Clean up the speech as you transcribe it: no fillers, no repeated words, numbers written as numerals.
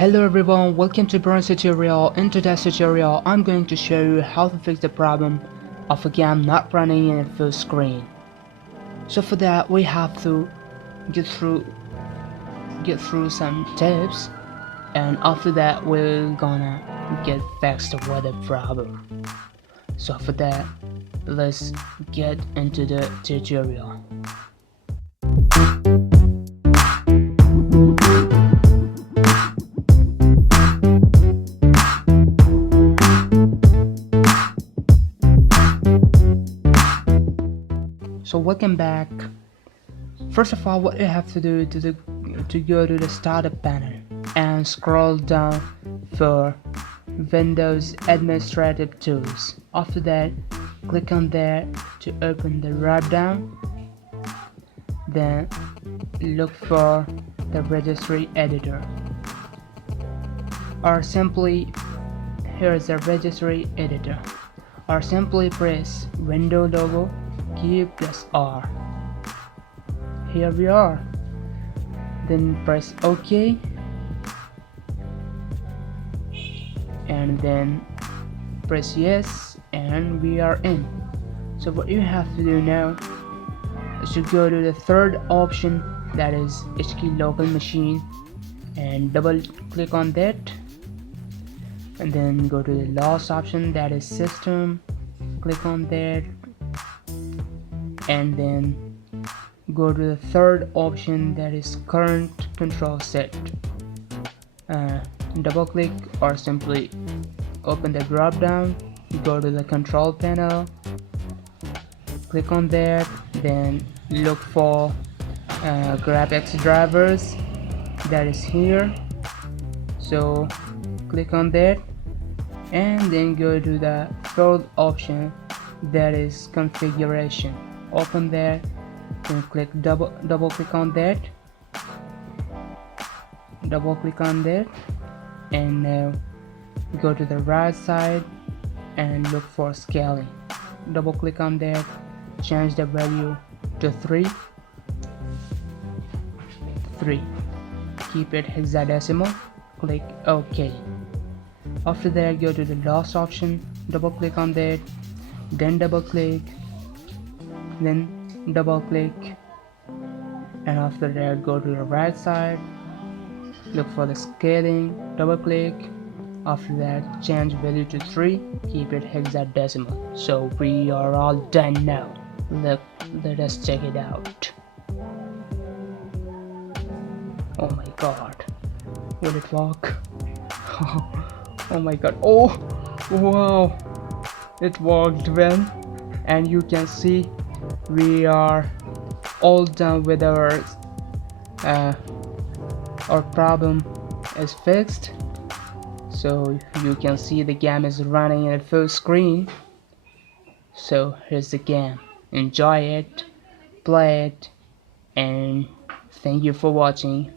Hello everyone, welcome to Bronzetech tutorial. In today's tutorial, I'm going to show you how to fix the problem of a game not running in full screen. So for that, we have to get through some tips, and after that we're gonna get fixed with the problem. So for that, let's get into the tutorial. So welcome back. First of all, what you have to do to go to the startup panel and scroll down for Windows Administrative Tools. After that, click on there to open the drop down. Then look for the registry editor, or simply here's the registry editor, or simply press window logo key plus R. Here we are. Then press OK, and then press yes, and we are in. So what you have to do now is to go to the third option, that is HK local machine, and double click on that, and then go to the last option, that is system. Click on that, and then go to the third option, that is current control set. Double click or simply open the drop down, go to the control panel, click on that, then look for graphics drivers, that is here. So click on that, and then go to the third option, that is configuration. Open there, then click double click on that, and now go to the right side and look for scaling. Double click on that, change the value to 3, keep it hexadecimal, click OK. After that, go to the last option, double click on that, then double click, then double click, and after that go to the right side, look for the scaling, double click. After that, change value to 3, keep it hexadecimal. So we are all done now. Let us check it out. Oh my god, will it work? Oh my god, oh wow, it worked well, and you can see we are all done with our problem is fixed. So you can see the game is running at full screen. So here's the game, enjoy it, play it, and thank you for watching.